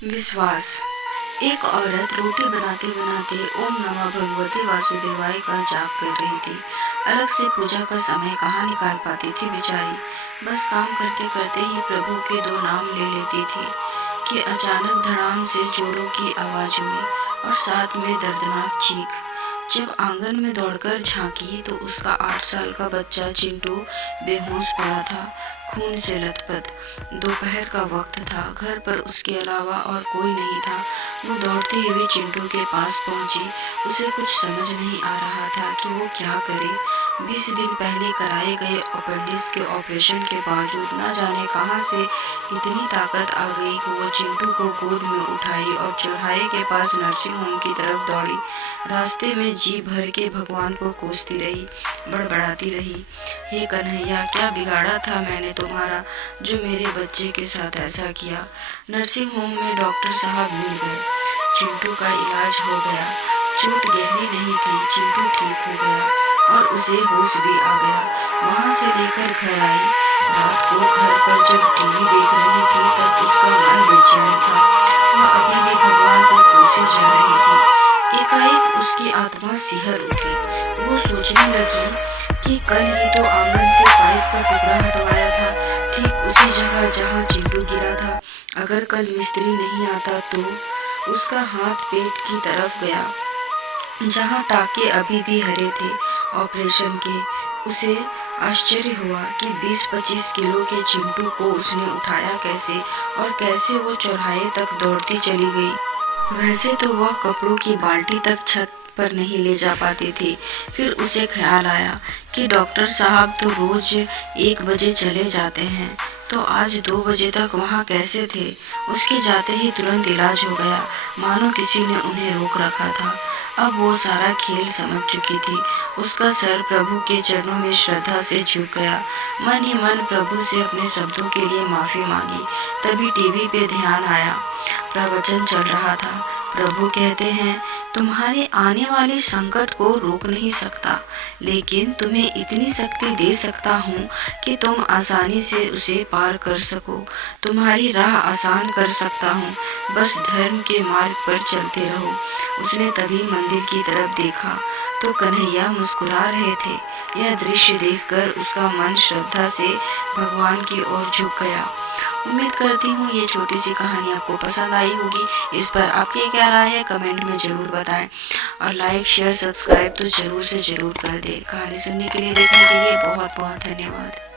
विश्वास। एक औरत रोटी बनाते बनाते ओम नमः भगवते वासुदेवाय का जाप कर रही थी। अलग से पूजा का समय कहाँ निकाल पाती थी बेचारी। बस काम करते करते ही प्रभु के दो नाम ले लेती थी कि अचानक धड़ाम से जोरों की आवाज हुई और साथ में दर्दनाक चीख। जब आंगन में दौड़कर झांकी तो उसका 8 साल का बच्चा चिंटू बेहोश पड़ा था, खून से लथपथ। दोपहर का वक्त था, घर पर उसके अलावा और कोई नहीं था। वो दौड़ती हुई चिंटू के पास पहुंची। उसे कुछ समझ नहीं आ रहा था कि वो क्या करे। 20 दिन पहले कराए गए अपेंडिक्स के ऑपरेशन के बावजूद न जाने कहां से इतनी ताकत आ गई कि वो चिंटू को गोद में उठाई और चौराहे के पास नर्सिंग होम की तरफ दौड़ी। रास्ते में जी भर के भगवान को कोसती रही, बड़बड़ाती रही, हे कन्हैया, क्या बिगाड़ा था मैंने तुम्हारा जो मेरे बच्चे के साथ ऐसा किया। नर्सिंग होम में डॉक्टर साहब मिल गए। चिंटू का इलाज हो गया। चोट गहरी नहीं थी, चिंटू ठीक हो गया और उसे होश भी आ गया। वहां से लेकर घर आई। रात को घर पर जब टीवी देख रही थी तब उसका मन बेचैन था। वह अभी भी भगवान को कोसे जा रही थी। एकाएक उसकी आत्मा सिहर उठी। वो सोचने लगी कि कल ही तो आंगन से पाइप का टुकड़ा हटवाया था, ठीक उसी जगह जहां चिंटू गिरा था। अगर कल मिस्त्री नहीं आता तो उसका हाथ पेट की तरफ गया जहां टाके अभी भी हरे थे ऑपरेशन के। उसे आश्चर्य हुआ कि 20-25 किलो के चिंटू को उसने उठाया कैसे और कैसे वो चौराहे तक दौड़ती चली गई। वैसे तो वह कपड़ों की बाल्टी तक छत पर नहीं ले जा पाती थी। फिर उसे ख्याल आया कि डॉक्टर साहब तो रोज 1 बजे चले जाते हैं, तो आज 2 बजे तक वहाँ कैसे थे। उसके जाते ही तुरंत इलाज हो गया, मानो किसी ने उन्हें रोक रखा था। अब वो सारा खेल समझ चुकी थी। उसका सर प्रभु के चरणों में श्रद्धा से झुक गया। मन ही मन प्रभु से अपने शब्दों के लिए माफी मांगी। तभी टीवी पे ध्यान आया, प्रवचन चल रहा था। प्रभु कहते हैं, तुम्हारे आने वाले संकट को रोक नहीं सकता, लेकिन तुम्हें इतनी शक्ति दे सकता हूँ कि तुम आसानी से उसे पार कर सको। तुम्हारी राह आसान कर सकता हूँ, बस धर्म के मार्ग पर चलते रहो। उसने तभी मंदिर की तरफ देखा तो कन्हैया मुस्कुरा रहे थे। यह दृश्य देखकर उसका मन श्रद्धा से भगवान की ओर झुक गया। उम्मीद करती हूँ ये छोटी सी कहानी आपको पसंद आई होगी। इस पर आपकी क्या राय है कमेंट में ज़रूर बताएं और लाइक शेयर सब्सक्राइब तो ज़रूर से ज़रूर कर दें। कहानी सुनने के लिए, देखने के लिए बहुत बहुत धन्यवाद।